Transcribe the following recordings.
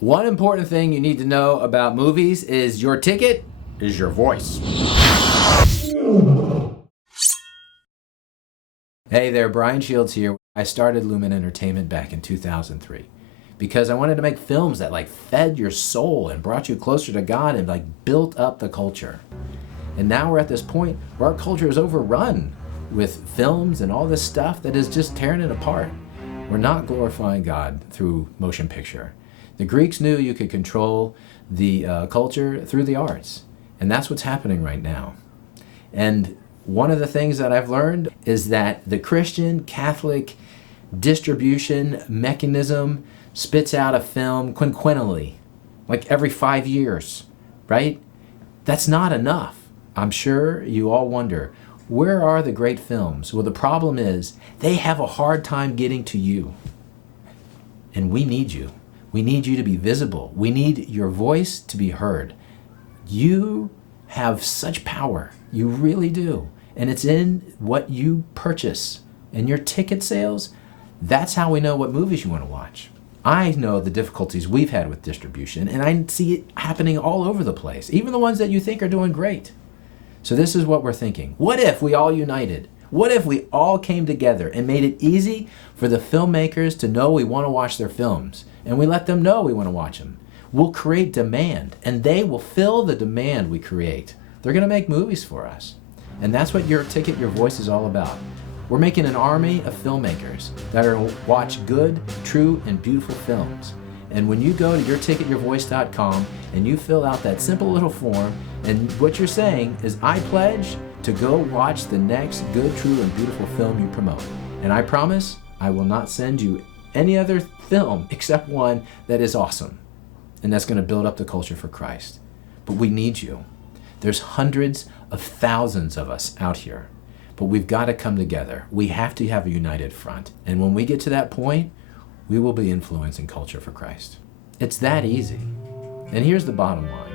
One important thing you need to know about movies is your ticket is your voice. Hey there, Brian Shields here. I started Lumen Entertainment back in 2003 because I wanted to make films that fed your soul and brought you closer to God and built up the culture. And now we're at this point where our culture is overrun with films and all this stuff that is just tearing it apart. We're not glorifying God through motion picture. The Greeks knew you could control the culture through the arts, and that's what's happening right now. And one of the things that I've learned is that the Christian Catholic distribution mechanism spits out a film quinquennially, like every 5 years, right? That's not enough. I'm sure you all wonder, where are the great films? Well, the problem is they have a hard time getting to you. And we need you. We need you to be visible. We need your voice to be heard. You have such power. You really do. And it's in what you purchase. And your ticket sales, that's how we know what movies you want to watch. I know the difficulties we've had with distribution, and I see it happening all over the place, even the ones that you think are doing great. So this is what we're thinking. What if we all united? What if we all came together and made it easy for the filmmakers to know we want to watch their films, and we let them know we want to watch them? We'll create demand, and they will fill the demand we create. They're going to make movies for us. And that's what Your Ticket, Your Voice is all about. We're making an army of filmmakers that are going to watch good, true, and beautiful films. And when you go to yourticketyourvoice.com and you fill out that simple little form, and what you're saying is, I pledge to go watch the next good, true, and beautiful film you promote. And I promise I will not send you any other film except one that is awesome and that's going to build up the culture for Christ. But we need you. There's hundreds of thousands of us out here, but we've got to come together. We have to have a united front. And when we get to that point, we will be influencing culture for Christ. It's that easy. And here's the bottom line,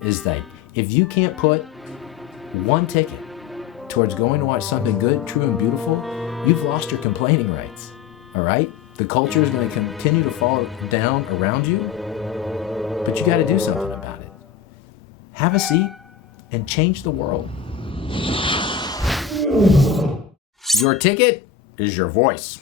is that if you can't put one ticket towards going to watch something good, true, and beautiful, you've lost your complaining rights, all right? The culture is going to continue to fall down around you, but you got to do something about it. Have a seat and change the world. Your ticket is your voice.